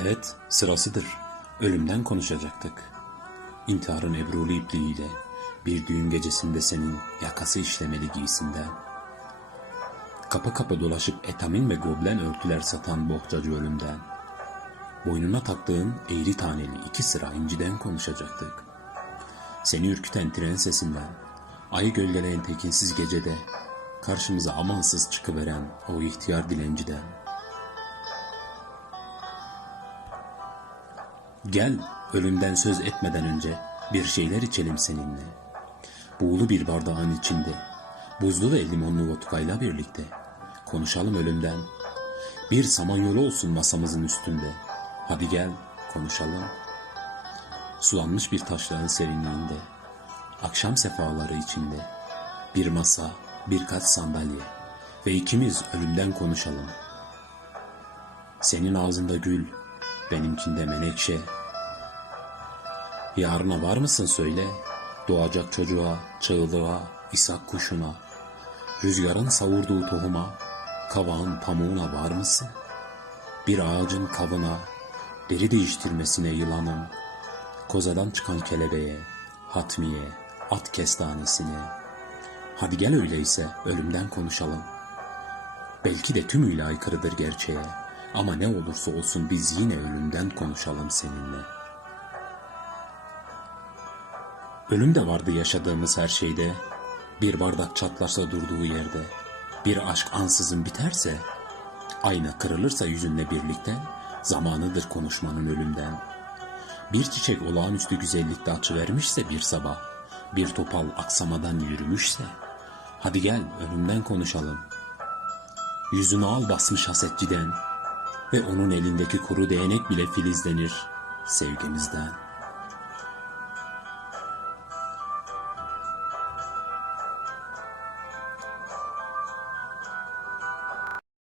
Evet, sırasıdır. Ölümden konuşacaktık. İntiharın ebrulu ipliğiyle bir düğün gecesinde senin yakası işlemeli giysinden. Kapı kapı dolaşıp etamin ve goblen örtüler satan bohçacı ölümden. Boynuna taktığın eğri taneli iki sıra inciden konuşacaktık. Seni ürküten tren sesinden, ayı gölgeleyen tekinsiz gecede karşımıza amansız çıkıveren o ihtiyar dilenciden. Gel, ölümden söz etmeden önce bir şeyler içelim seninle. Buğulu bir bardağın içinde, buzlu ve limonlu vodkayla birlikte. Konuşalım ölümden. Bir samanyolu olsun masamızın üstünde. Hadi gel, konuşalım. Sulanmış bir taşların serinliğinde, akşam sefaları içinde. Bir masa, birkaç sandalye ve ikimiz ölümden konuşalım. Senin ağzında gül, benimkinde menekşe. Yarına var mısın söyle, doğacak çocuğa, çığlığa, isak kuşuna, rüzgarın savurduğu tohuma, kavağın pamuğuna var mısın? Bir ağacın kavına, deri değiştirmesine yılanım, kozadan çıkan kelebeğe, hatmiye, at kestanesine. Hadi gel öyleyse ölümden konuşalım. Belki de tümüyle aykırıdır gerçeğe. Ama ne olursa olsun biz yine ölümden konuşalım seninle. Ölüm de vardı yaşadığımız her şeyde. Bir bardak çatlarsa durduğu yerde. Bir aşk ansızın biterse, ayna kırılırsa yüzünle birlikte, zamanıdır konuşmanın ölümden. Bir çiçek olağanüstü güzellikte açıvermişse bir sabah, bir topal aksamadan yürümüşse, hadi gel ölümden konuşalım. Yüzünü al basmış hasetçiden ve onun elindeki kuru değnek bile filizlenir sevgimizden.''